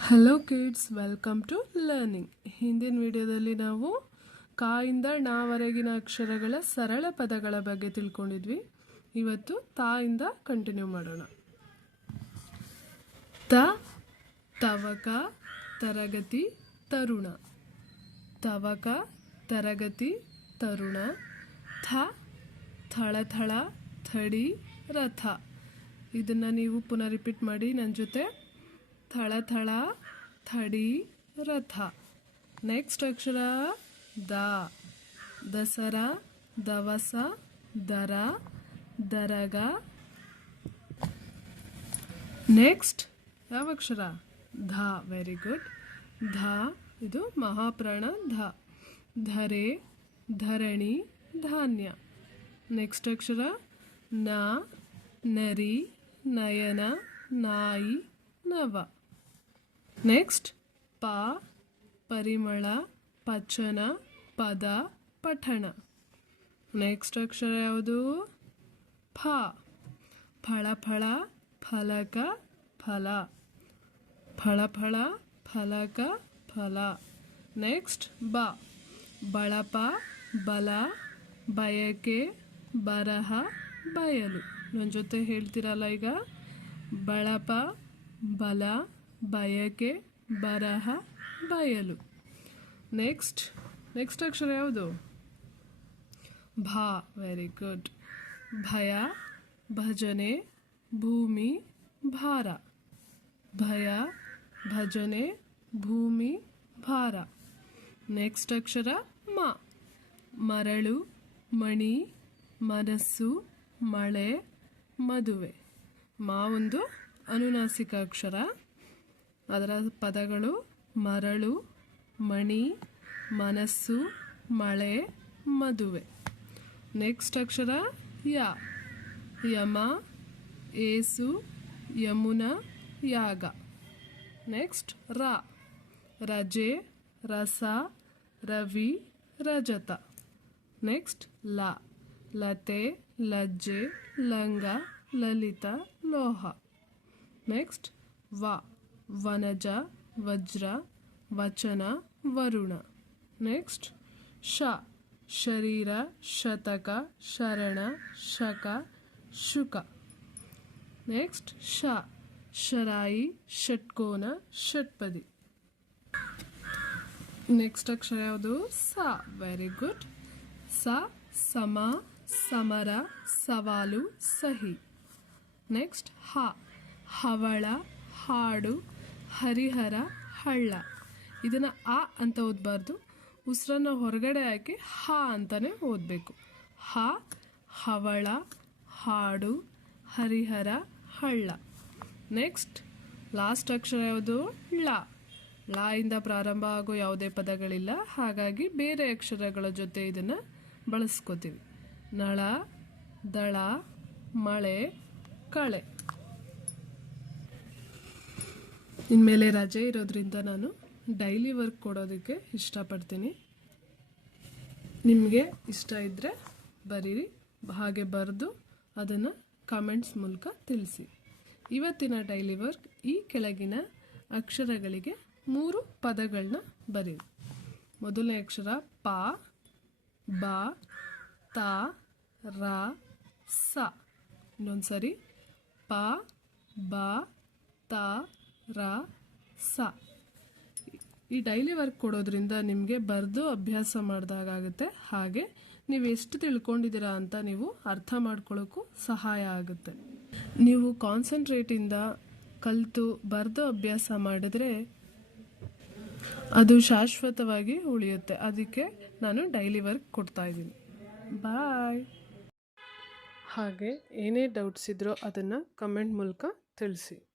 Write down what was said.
Hello kids welcome to learning ಹಿಂದಿನ ವಿಡಿಯೋದಲ್ಲಿ ನಾವು ಕಾಯಿಂದ ನಾವರೆಗಿನ ಅಕ್ಷರಗಳ ಸರಳ ಪದಗಳ ಬಗ್ಗೆ ತಿಳ್ಕೊಂಡಿದ್ವಿ. ಇವತ್ತು ತಾಯಿಂದ ಕಂಟಿನ್ಯೂ ಮಾಡೋಣ. ತ, ತವಕ, ತರಗತಿ, ತರುಣ. ತವಕ, ತರಗತಿ, ತರುಣ. ಥ, ಥಳಥಳ ಥಡಿ ರಥ. ಇದನ್ನು ನೀವು ಪುನಃ ರಿಪೀಟ್ ಮಾಡಿ ನನ್ನ ಜೊತೆ ಥಳಥಳ ಥಡಿ ರಥ. Next Akshara the. ದಸರಾ, ದವಸ, ದರ, ದರಗ. ನೆಕ್ಸ್ಟ್ ಯಾವ ಅಕ್ಷರ? ಧ. Very good. ಧ. ಇದು ಮಹಾಪ್ರಾಣ ಧ. ಧರೆ, ಧರಣಿ, ಧಾನ್ಯ. ನೆಕ್ಸ್ಟ್ ಅಕ್ಷರ ನ, ನರಿ, ನಯನ, ನಾಯಿ, ನವ. ನೆಕ್ಸ್ಟ್ ಪ ಪರಿಮಳ ಪಚನ ಪದ ಪಠಣ ನೆಕ್ಸ್ಟ್ ಅಕ್ಷರ ಯಾವುದು? ಫ ಫಳ ಫಳ ಫಲಕ, ಫಲ. ಫಳ ಫಳ ಫಲಕ, ಫಲ. ನೆಕ್ಸ್ಟ್ ಬ. ಬಳಪ, ಬಲ, ಬಯಕೆ, ಬರಹ, ಬಯಲು. ನನ್ನ ಜೊತೆ ಹೇಳ್ತೀರಲ್ಲ ಈಗ? ಬಳಪ, ಬಲ ಬಯಕೆ, ಬರಹ, ಬಯಲು. ನೆಕ್ಸ್ಟ್ ನೆಕ್ಸ್ಟ್ ಅಕ್ಷರ ಯಾವುದು? ಭಾ ವೆರಿ ಗುಡ್ ಭಯ, ಭಜನೆ, ಭೂಮಿ, ಭಾರ. ಭಯ, ಭಜನೆ, ಭೂಮಿ, ಭಾರ. ನೆಕ್ಸ್ಟ್ ಅಕ್ಷರ, ಮ. ಮರಳು, ಮಣಿ, ಮನಸ್ಸು, ಮಳೆ, ಮದುವೆ. ಮಾ ಒಂದು ಅನುನಾಸಿಕ ಅಕ್ಷರ. ಅದರ ಪದಗಳು ಮರಳು, ಮಣಿ, ಮನಸ್ಸು, ಮಳೆ, ಮದುವೆ. ನೆಕ್ಸ್ಟ್ ಅಕ್ಷರ ಯ. ಯಮ, ಏಸು, ಯಮುನ, ಯಾಗ. ನೆಕ್ಸ್ಟ್ ರ. ರಜೆ, ರಸ, ರವಿ, ರಜತ. ನೆಕ್ಸ್ಟ್ ಲ. ಲತೆ, ಲಜ್ಜೆ, ಲಂಗ, ಲಲಿತ, ಲೋಹ. ನೆಕ್ಸ್ಟ್ ವ. ವನಜ, ವಜ್ರ, ವಚನ, ವರುಣ. ನೆಕ್ಸ್ಟ್ ಶ ಶರೀರ, ಶತಕ, ಶರಣ, ಶಕ, ಶುಕ. ನೆಕ್ಸ್ಟ್ ಶ ಶರಾಯಿ, ಷಟ್ಕೋನ, ಷಟ್ಪದಿ. ನೆಕ್ಸ್ಟ್ ಅಕ್ಷರ ಯಾವುದು? ಸ. ವೆರಿ ಗುಡ್ ಸ, ಸಮ, ಸಮರ, ಸವಾಲು, ಸಹಿ. ನೆಕ್ಸ್ಟ್ ಹ. ಹವಳ, ಹಾಡು ಹರಿಹರ ಹಳ್ಳ. ಇದನ್ನು ಆ ಅಂತ ಓದಬಾರ್ದು. ಉಸಿರನ್ನು ಹೊರಗಡೆ ಹಾಕಿ ಹ ಅಂತಲೇ ಓದಬೇಕು. ಹ, ಹವಳ, ಹಾಡು, ಹರಿಹರ, ಹಳ್ಳ. ನೆಕ್ಸ್ಟ್, ಲಾಸ್ಟ್ ಅಕ್ಷರ ಯಾವುದು? ಳ. ಳ ಇಂದ ಪ್ರಾರಂಭ ಆಗೋ ಯಾವುದೇ ಪದಗಳಿಲ್ಲ. ಹಾಗಾಗಿ ಬೇರೆ ಅಕ್ಷರಗಳ ಜೊತೆ ಇದನ್ನು ಬಳಸ್ಕೋತೀವಿ. ನಳ, ದಳ, ಮಳೆ, ಕಳೆ. ಇನ್ಮೇಲೆ ರಜೆ ಇರೋದ್ರಿಂದ ನಾನು ಡೈಲಿ ವರ್ಕ್ ಕೊಡೋದಕ್ಕೆ ಇಷ್ಟಪಡ್ತೀನಿ. ನಿಮಗೆ ಇಷ್ಟ ಇದ್ದರೆ ಬರೀರಿ, ಹಾಗೆ ಬರೆದು ಅದನ್ನು ಕಾಮೆಂಟ್ಸ್ ಮೂಲಕ ತಿಳಿಸಿ. ಇವತ್ತಿನ ಡೈಲಿ ವರ್ಕ್ ಈ ಕೆಳಗಿನ ಅಕ್ಷರಗಳಿಗೆ ಮೂರು ಪದಗಳನ್ನ ಬರೀರಿ. ಮೊದಲನೇ ಅಕ್ಷರ ಪ, ಬ, ತ, ರ, ಸ. ಇನ್ನೊಂದು ಸರಿ ಪ, ಬ, ತ ರ, ಸ. ಈ ಡೈಲಿ ವರ್ಕ್ ಕೊಡೋದ್ರಿಂದ ನಿಮಗೆ ಬರೆದು ಅಭ್ಯಾಸ ಮಾಡಿದಾಗುತ್ತೆ ಹಾಗೆ ನೀವು ಎಷ್ಟು ತಿಳ್ಕೊಂಡಿದ್ದೀರಾ ಅಂತ ನೀವು ಅರ್ಥ ಮಾಡ್ಕೊಳ್ಳೋಕ್ಕೂ ಸಹಾಯ ಆಗುತ್ತೆ. ನೀವು ಕಾನ್ಸಂಟ್ರೇಟಿಂದ ಕಲಿತು ಬರೆದು ಅಭ್ಯಾಸ ಮಾಡಿದ್ರೆ ಅದು ಶಾಶ್ವತವಾಗಿ ಉಳಿಯುತ್ತೆ. ಅದಕ್ಕೆ ನಾನು ಡೈಲಿ ವರ್ಕ್ ಕೊಡ್ತಾ ಇದ್ದೀನಿ. ಬಾಯ್ ಹಾಗೆ ಏನೇ ಡೌಟ್ಸ್ ಇದ್ರೋ ಅದನ್ನು ಕಮೆಂಟ್ ಮೂಲಕ ತಿಳಿಸಿ.